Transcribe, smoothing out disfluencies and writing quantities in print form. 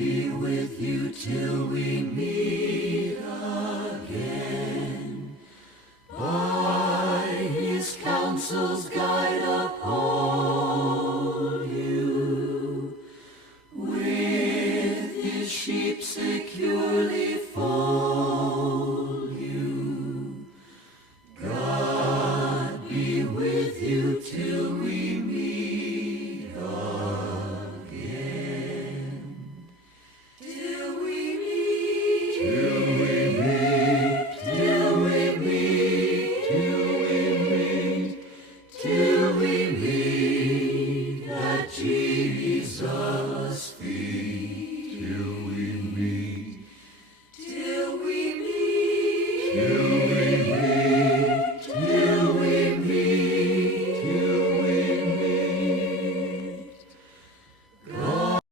be with you till we meet again. By his counsels guide uphold you, with his sheep securely fold you. God be with you till we meet again. Till we meet, till we meet, till we meet, till we meet, till we meet at Jesus' feet.